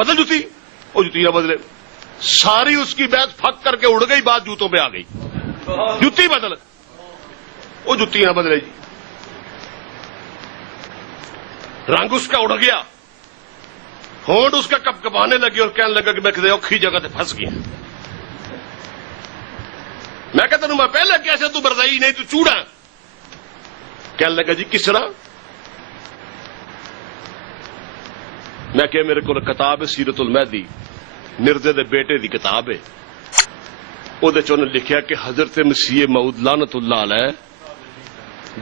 بدل جوتی، وہ جوتی نہ بدلے، ساری اس کی بیعت پھک کر کے اڑ گئی، بات جوتوں پہ آ گئی، جوتی بدل، وہ جوتی نہ بدلے جی، رنگ اس کا اڑ گیا، ہونٹ اس کا کپ کپانے لگی اور کہنے لگا کہ میں کسی اوکھی جگہ سے پھنس گیا۔ میں کہتا ہوں میں پہلے کیسے تو برزائی نہیں تو چوڑا، کہنے لگا جی کس طرح؟ میں کہ میرے کو کتاب ہے سیرت المہدی، مرزے دے بیٹے دی کتاب ہے، وہ لکھیا کہ حضرت مسیح موعود لعنت اللہ علیہ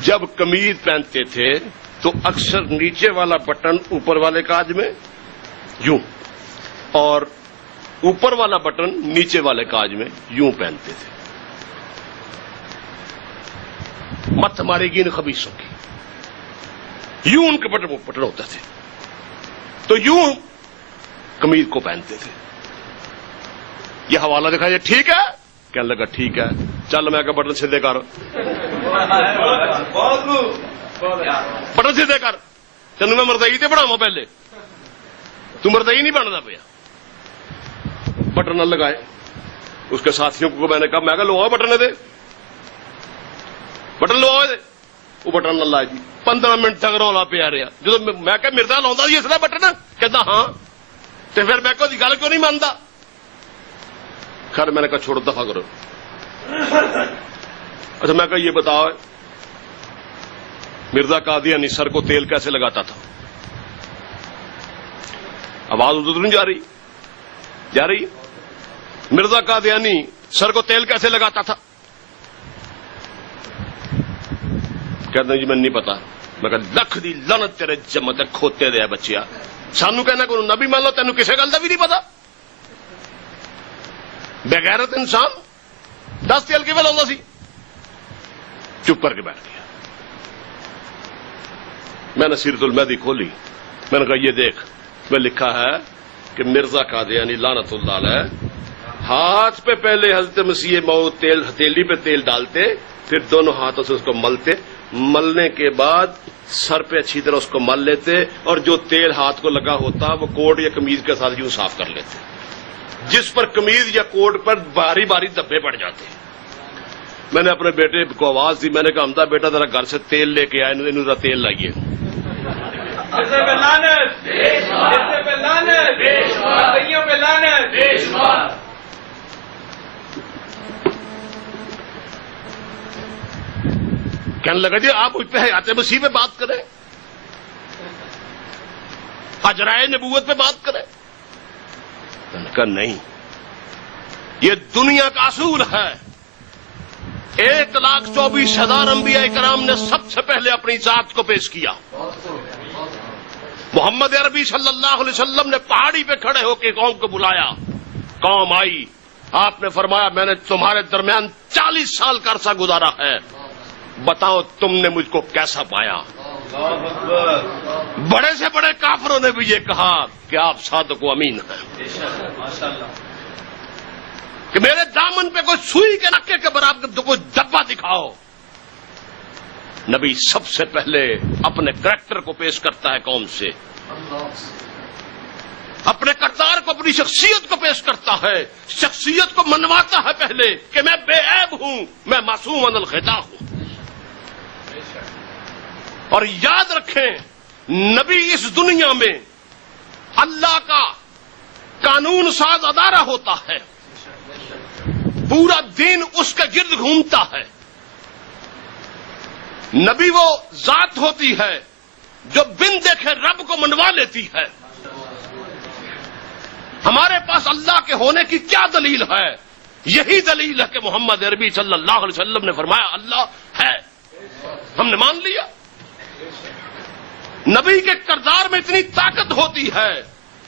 جب قمیض پہنتے تھے تو اکثر نیچے والا بٹن اوپر والے کاج میں یوں، اور اوپر والا بٹن نیچے والے کاج میں یوں پہنتے تھے، مت ہمارے گی ان خبیثوں کی، یوں ان کے بٹن ہوتے تھے، تو یوں قمیض کو پہنتے تھے۔ یہ حوالہ دکھا، یہ ٹھیک ہے؟ کہنے لگا ٹھیک ہے، چل میں کہ بٹن سیدھے کر، بٹن سیدھے کر، تینوں میں مرزائی تے بڑھاواں پہلے، تو مرزائی نہیں بنتا پیا، بٹن نہ لگائے۔ اس کے ساتھیوں کو میں نے کہا، میں کہ لو بٹن دے، بٹن لو دے، وہ بٹن نہ لائے جی، 15 منٹ تک رولا پیا رہا، جب میں کہ مرزا لاؤں جی اس طرح بٹن، کہتا ہاں، تو پھر میں کوئی گل کیوں نہیں مانتا؟ خیر میں نے کہا چھوڑو دفع کرو۔ اچھا میں کہا یہ بتاؤ مرزا قادیانی سر کو تیل کیسے لگاتا تھا؟ آواز ادھر نہیں جا رہی؟ جا رہی؟ مرزا قادیانی سر کو تیل کیسے لگاتا تھا؟ کہتے ہیں جی میں نہیں پتا۔ میں کہا لکھ دی لعنت تیرے جمع کھوتے دے بچیا، سانو کہنا کہ نبی مان لو، تینوں کسی گل کا بھی نہیں پتا؟ بغیرت انسان 10 تیل کی لاؤں سی، چپ کر کے بیٹھ گیا۔ میں نے سیرت المہدی کھولی، میں نے کہا یہ دیکھ میں لکھا ہے کہ مرزا قادیانی لعنت اللہ علیہ ہاتھ پہ پہلے حضرت مسیح موعود تیل ہتھیلی پہ تیل ڈالتے، پھر دونوں ہاتھوں سے اس کو ملتے، ملنے کے بعد سر پہ اچھی طرح اس کو مل لیتے، اور جو تیل ہاتھ کو لگا ہوتا وہ کوٹ یا قمیض کے ساتھ یوں صاف کر لیتے، جس پر قمیض یا کوٹ پر باری باری دھبے پڑ جاتے۔ میں نے اپنے بیٹے کو آواز دی، میں نے کہا حمزہ بیٹا ذرا گھر سے تیل لے کے آئے، انہوں ذرا تیل لائیے۔ کہنے لگا جی آپ اس پہ حیات مسیح پہ بات کریں، اجرائے نبوت پہ بات کریں؟ میں نے کہا نہیں، یہ دنیا کا اصول ہے، 1,24,000 انبیاء کرام نے سب سے پہلے اپنی ذات کو پیش کیا۔ محمد عربی صلی اللہ علیہ وسلم نے پہاڑی پہ کھڑے ہو کے قوم کو بلایا، قوم آئی، آپ نے فرمایا میں نے تمہارے درمیان 40 سال کا عرصہ گزارا ہے، بتاؤ تم نے مجھ کو کیسا پایا؟ بڑے سے بڑے کافروں نے بھی یہ کہا کہ آپ صادق و امین ہیں، کہ میرے دامن پہ کوئی سوئی کے نکے کے برابر کوئی دبا دکھاؤ۔ نبی سب سے پہلے اپنے کریکٹر کو پیش کرتا ہے قوم سے، اپنے کردار کو، اپنی شخصیت کو پیش کرتا ہے، شخصیت کو منواتا ہے پہلے کہ میں بے عیب ہوں، میں معصوم عن الخطا ہوں۔ اور یاد رکھیں نبی اس دنیا میں اللہ کا قانون ساز ادارہ ہوتا ہے، پورا دین اس کے گرد گھومتا ہے۔ نبی وہ ذات ہوتی ہے جو بن دیکھے رب کو منوا لیتی ہے۔ ہمارے پاس اللہ کے ہونے کی کیا دلیل ہے؟ یہی دلیل ہے کہ محمد عربی صلی اللہ علیہ وسلم نے فرمایا اللہ ہے، ہم نے مان لیا۔ نبی کے کردار میں اتنی طاقت ہوتی ہے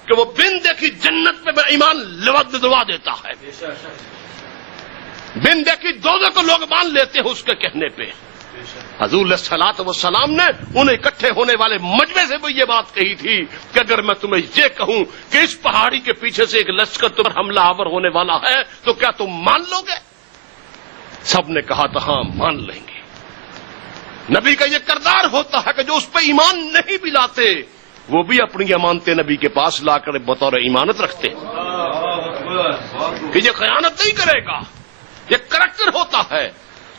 کہ وہ بن دیکھی جنت پہ ایمان لوا دیتا ہے، بن دیکھی دوزخ کو لوگ مان لیتے ہیں اس کے کہنے پہ۔ حضور علیہ الصلوۃ والسلام نے انہیں اکٹھے ہونے والے مجمع سے بھی یہ بات کہی تھی کہ اگر میں تمہیں یہ کہوں کہ اس پہاڑی کے پیچھے سے ایک لشکر تم پر حملہ آور ہونے والا ہے تو کیا تم مان لو گے؟ سب نے کہا تو ہاں مان لیں گے۔ نبی کا یہ کردار ہوتا ہے کہ جو اس پہ ایمان نہیں بھی لاتے وہ بھی اپنی امانتیں نبی کے پاس لا کر بطور ایمانت رکھتے کہ یہ خیانت نہیں کرے گا، یہ کریکٹر ہوتا ہے.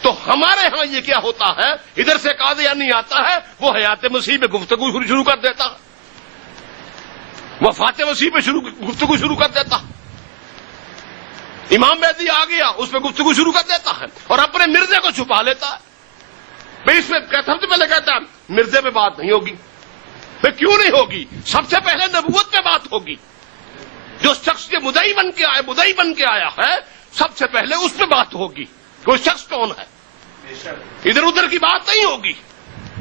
تو ہمارے ہاں یہ کیا ہوتا ہے، ادھر سے قادیانی آتا ہے، وہ حیات مسیح پہ گفتگو شروع کر دیتا، وفات مسیح پہ گفتگو شروو کر دیتا، امام مہدی آ گیا اس پہ گفتگو شروع کر دیتا ہے اور اپنے مرزے کو چھپا لیتا ہے. بھائی اس میں سب سے پہلے کہتا ہے مرزے پہ بات نہیں ہوگی. بھائی کیوں نہیں ہوگی؟ سب سے پہلے نبوت پہ بات ہوگی. جو شخص یہ مدعی بن کے آیا ہے، سب سے پہلے اس پہ بات ہوگی. کوئی شخص کون ہے، ادھر ادھر کی بات نہیں ہوگی.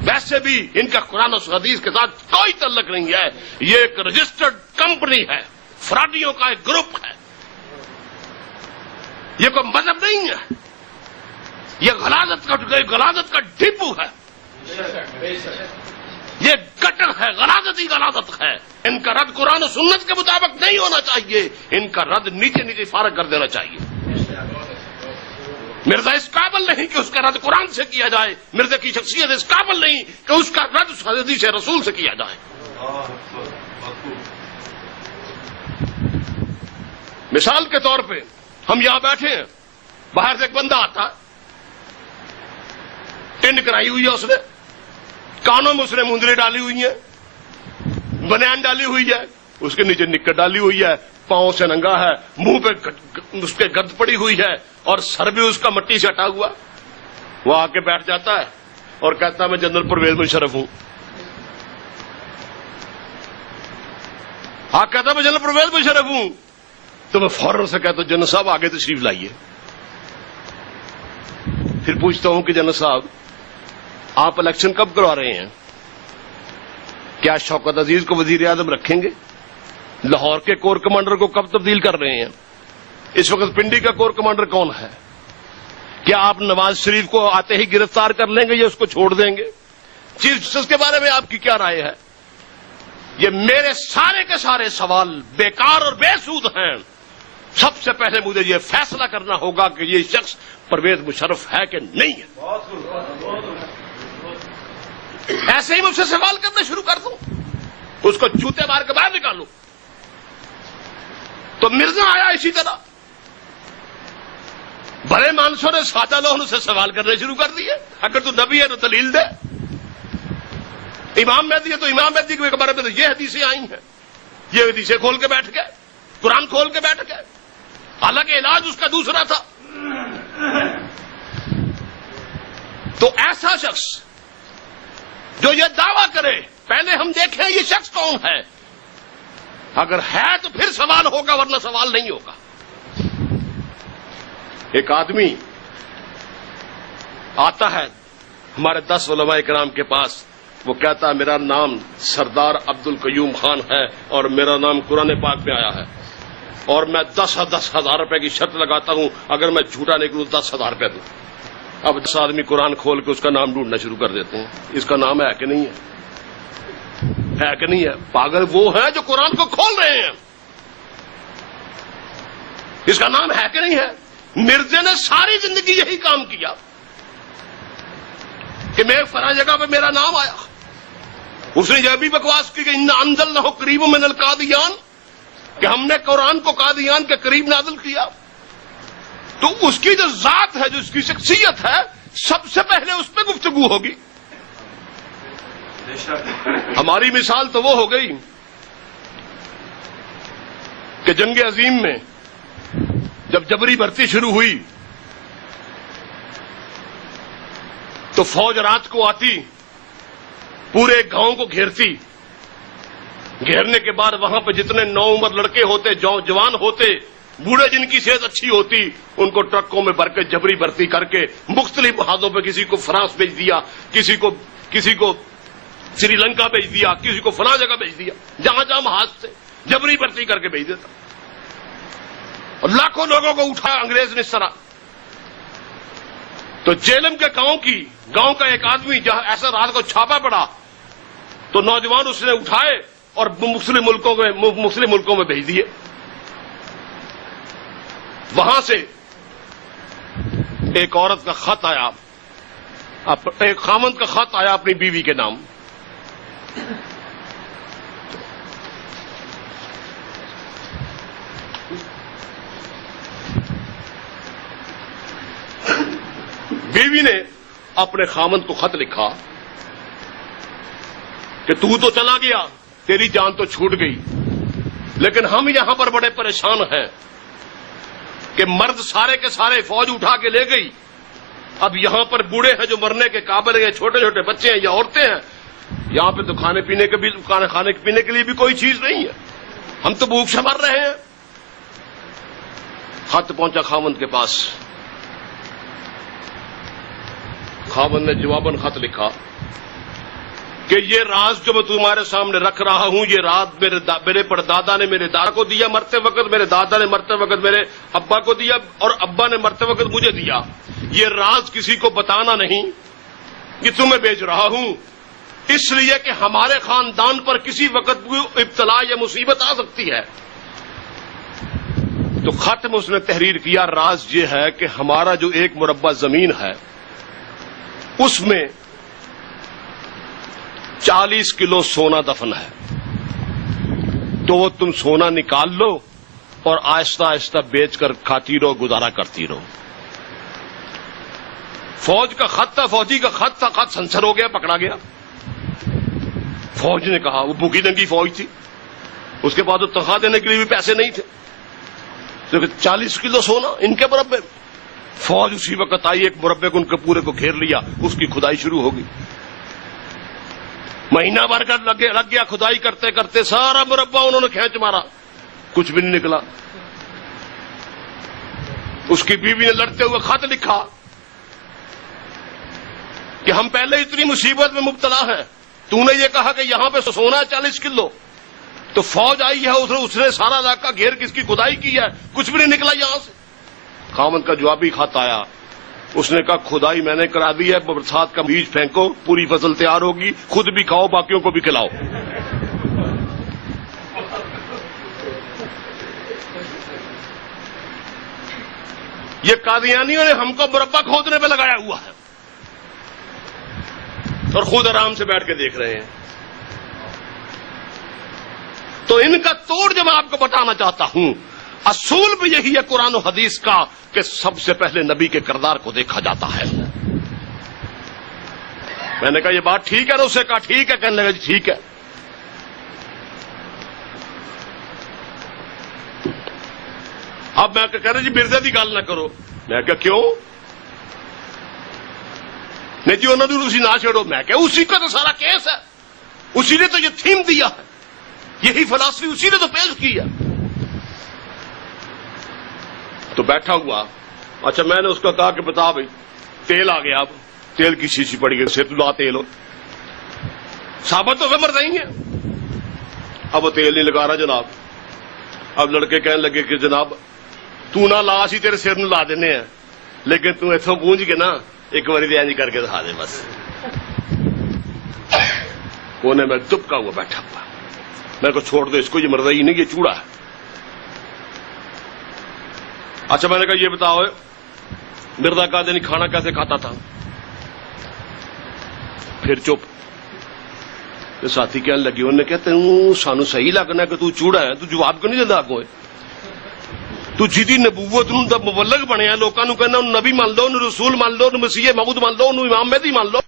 ویسے بھی ان کا قرآن و حدیث کے ساتھ کوئی تعلق نہیں ہے. یہ ایک رجسٹرڈ کمپنی ہے، فراڈیوں کا ایک گروپ ہے. یہ کوئی مذہب نہیں ہے، یہ غلاظت کا ڈپو ہے، یہ گٹر ہے، غلاظت ہے. ان کا رد قرآن و سنت کے مطابق نہیں ہونا چاہیے، ان کا رد نیچے فارغ کر دینا چاہیے. مرزا اس قابل نہیں کہ اس کا رد قرآن سے کیا جائے، مرزا کی شخصیت اس قابل نہیں کہ اس کا رد حدیث رسول سے کیا جائے. مثال کے طور پہ ہم یہاں بیٹھے ہیں، باہر سے ایک بندہ آتا، ٹنڈ کرائی ہوئی ہے، اس نے کانوں میں اس نے مندری ڈالی ہوئی ہے، بنیان ڈالی ہوئی ہے، اس کے نیچے نکر ڈالی ہوئی ہے، پاؤں سے ننگا ہے، منہ پہ اس کے گرد پڑی ہوئی ہے اور سر بھی اس کا مٹی سے ہٹا ہوا. وہ آ کے بیٹھ جاتا ہے اور کہتا ہے میں جنرل پرویز مشرف ہوں. کہتا ہے میں جنرل پرویز مشرف ہوں. تو میں فوراً سے کہتا ہوں جنرل صاحب آگے تشریف لائیے. پھر پوچھتا ہوں کہ جنرل صاحب آپ الیکشن کب کروا رہے ہیں؟ کیا شوکت عزیز کو وزیر اعظم رکھیں گے؟ لاہور کے کور کمانڈر کو کب تبدیل کر رہے ہیں؟ اس وقت پنڈی کا کور کمانڈر کون ہے؟ کیا آپ نواز شریف کو آتے ہی گرفتار کر لیں گے یا اس کو چھوڑ دیں گے؟ چیف جسٹس کے بارے میں آپ کی کیا رائے ہے؟ یہ میرے سارے کے سارے سوال بیکار اور بے سود ہیں. سب سے پہلے مجھے یہ فیصلہ کرنا ہوگا کہ یہ شخص پرویز مشرف ہے کہ نہیں ہے. ایسے ہی میں اس سے سوال کرنا شروع کر دوں، اس کو جوتے مار کے باہر نکالوں. تو مرزا آیا اسی طرح، بڑے مانسوں نے سادہ لوگوں سے سوال کرنے شروع کر دیے. اگر تو نبی ہے تو دلیل دے، امام مہدی ہے تو امام مہدی کے بارے میں تو یہ حدیثیں آئی ہیں، یہ حدیثیں کھول کے بیٹھ گئے، قرآن کھول کے بیٹھ گئے. حالانکہ علاج اس کا دوسرا تھا. تو ایسا شخص جو یہ دعویٰ کرے، پہلے ہم دیکھیں یہ شخص کون ہے. اگر ہے تو پھر سوال ہوگا، ورنہ سوال نہیں ہوگا. ایک آدمی آتا ہے ہمارے 10 علماء کرام کے پاس، وہ کہتا ہے میرا نام سردار عبد القیوم خان ہے اور میرا نام قرآن پاک میں آیا ہے اور میں 10,000 روپے کی شرط لگاتا ہوں، اگر میں جھوٹا نکلوں 10,000 روپے دوں. اب 10 آدمی قرآن کھول کے اس کا نام ڈھونڈنا شروع کر دیتے ہیں. اس کا نام ہے کہ نہیں ہے کہ نہیں ہے؟ پاگل وہ ہیں جو قرآن کو کھول رہے ہیں. اس کا نام ہے کہ نہیں ہے؟ مرزے نے ساری زندگی یہی کام کیا کہ میں فلاں جگہ پہ میرا نام آیا. اس نے یہ بھی بکواس کی کہ ان انزلنہ قریب من القادیان، کہ ہم نے قرآن کو قادیان کے قریب نازل کیا. تو اس کی جو ذات ہے، جو اس کی شخصیت ہے، سب سے پہلے اس پہ گفتگو ہوگی. ہماری مثال تو وہ ہو گئی کہ جنگ عظیم میں جب جبری بھرتی شروع ہوئی تو فوج رات کو آتی، پورے گاؤں کو گھیرتی. گھیرنے کے بعد وہاں پہ جتنے نوعمر لڑکے ہوتے، جوان ہوتے، بوڑھے جن کی صحت اچھی ہوتی، ان کو ٹرکوں میں بھر کے جبری بھرتی کر کے مختلف جہازوں پہ کسی کو فرانس بھیج دیا، کسی کو سری لنکا بھیج دیا، کسی کو فلاں جگہ بھیج دیا. جہاں جہاں محاذ سے جبری بھرتی کر کے بھیج دیتا اور لاکھوں لوگوں کو اٹھایا انگریز نے اس طرح. تو جیلم کے گاؤں کا ایک آدمی جہاں ایسا رات کو چھاپا پڑا تو نوجوان اس نے اٹھائے اور مسلم ملکوں میں بھیج دیے. وہاں سے ایک عورت کا خط آیا، ایک خامند کا خط آیا اپنی بیوی کے نام. بیوی نے اپنے خامند کو خط لکھا کہ تو چلا گیا، تیری جان تو چھوٹ گئی، لیکن ہم یہاں پر بڑے پریشان ہیں کہ مرد سارے کے سارے فوج اٹھا کے لے گئی، اب یہاں پر بوڑھے ہیں جو مرنے کے قابل ہیں، چھوٹے چھوٹے بچے ہیں یا عورتیں ہیں، یہاں پہ تو کھانے پینے کے لیے بھی کوئی چیز نہیں ہے، ہم تو بھوک سے مر رہے ہیں۔ خط پہنچا خاوند کے پاس، خاوند نے جواباً خط لکھا کہ یہ راز جو میں تمہارے سامنے رکھ رہا ہوں، یہ راز میرے پردادا نے میرے دادا کو دیا مرتے وقت، میرے دادا نے مرتے وقت میرے ابا کو دیا، اور ابا نے مرتے وقت مجھے دیا۔ یہ راز کسی کو بتانا نہیں، یہ تمہیں بیچ رہا ہوں اس لیے کہ ہمارے خاندان پر کسی وقت بھی ابتلا یا مصیبت آ سکتی ہے۔ تو خط میں اس نے تحریر کیا، راز یہ ہے کہ ہمارا جو 1 مربع زمین ہے اس میں 40 کلو سونا دفن ہے، تو وہ تم سونا نکال لو اور آہستہ آہستہ بیچ کر کھاتی رہو، گزارا کرتی رہو۔ فوج کا خط تھا، فوجی کا خط تھا، خط سنسر ہو گیا، پکڑا گیا۔ فوج نے کہا، وہ بھوکی ننگی فوج تھی، اس کے بعد تو تنخواہ دینے کے لیے بھی پیسے نہیں تھے، لیکن 40 کلو سونا ان کے مربے میں۔ فوج اسی وقت آئی، 1 مربے کو ان کے پورے کو گھیر لیا، اس کی کھدائی شروع ہو گئی۔ مہینہ بھر کا لگ گیا کھدائی کرتے کرتے، سارا مربع انہوں نے کھینچ مارا، کچھ بھی نہیں نکلا۔ اس کی بیوی نے لڑتے ہوئے خط لکھا کہ ہم پہلے اتنی مصیبت میں مبتلا ہیں، تو نے یہ کہا کہ یہاں پہ سونا ہے 40 کلو، تو فوج آئی ہے، اس نے سارا علاقہ گھیر کے اس کی کھدائی کی ہے، کچھ بھی نہیں نکلا یہاں سے۔ خاوند کا جوابی خط آیا، اس نے کہا کھدائی میں نے کرا دی ہے، برسات کا بیج پھینکو، پوری فصل تیار ہوگی، خود بھی کھاؤ باقیوں کو بھی کھلاؤ۔ یہ قادیانیوں نے ہم کو مربع کھودنے پہ لگایا ہوا ہے اور خود آرام سے بیٹھ کے دیکھ رہے ہیں۔ تو ان کا توڑ جو میں آپ کو بتانا چاہتا ہوں، اصول بھی یہی ہے قرآن و حدیث کا کہ سب سے پہلے نبی کے کردار کو دیکھا جاتا ہے۔ میں نے کہا یہ بات ٹھیک ہے نا؟ اسے کہا ٹھیک ہے، کہنے لگا جی ٹھیک ہے۔ اب میں کہہ رہا جی مرزے کی گل نہ کرو، میں کہا کیوں؟ نہیں جی انہوں نے اسی نہ چھیڑو، میں کہا اسی کا تو سارا کیس ہے، اسی نے تو یہ تھیم دیا ہے، یہی فلسفی اسی نے تو پیش کی ہے۔ تو بیٹھا ہوا، اچھا میں نے اس کو کہا کہ بتا بھائی تیل آ گیا، اب تیل کی شیشی پڑی گئی، سے لا تیل ہو ثابت تو مر جائیں گے۔ اب وہ تیل نہیں لگا رہا جناب۔ اب لڑکے کہنے لگے کہ جناب تو نہ لا، اسی تیرے سر لا دینے ہیں، لیکن تو اتوں پونج کے نا ایک بار انج کر کے دکھا دے بس۔ کونے میں دبکا ہوا بیٹھا ہوا، میں کو چھوڑ دو اس کو، یہ مرضی ہی نہیں، یہ چوڑا ہے۔ اچھا میں نے کہا یہ بتاؤ مرزا قادیانی کھانا کیسے کھاتا تھا؟ پھر چپ۔ ساتھی کہنے لگے، انہوں نے کہتے ہیں سانو صحیح لگنا کہ تو چوڑا ہے، تو جواب کیوں نہیں دیتا کوئی؟ تو جدی نبوت نو دا مبلغ بنیا، لوکاں نو کہنا نبی مان لو، رسول مان لو، مسیح موعود مان لو، امام مہدی مان لو۔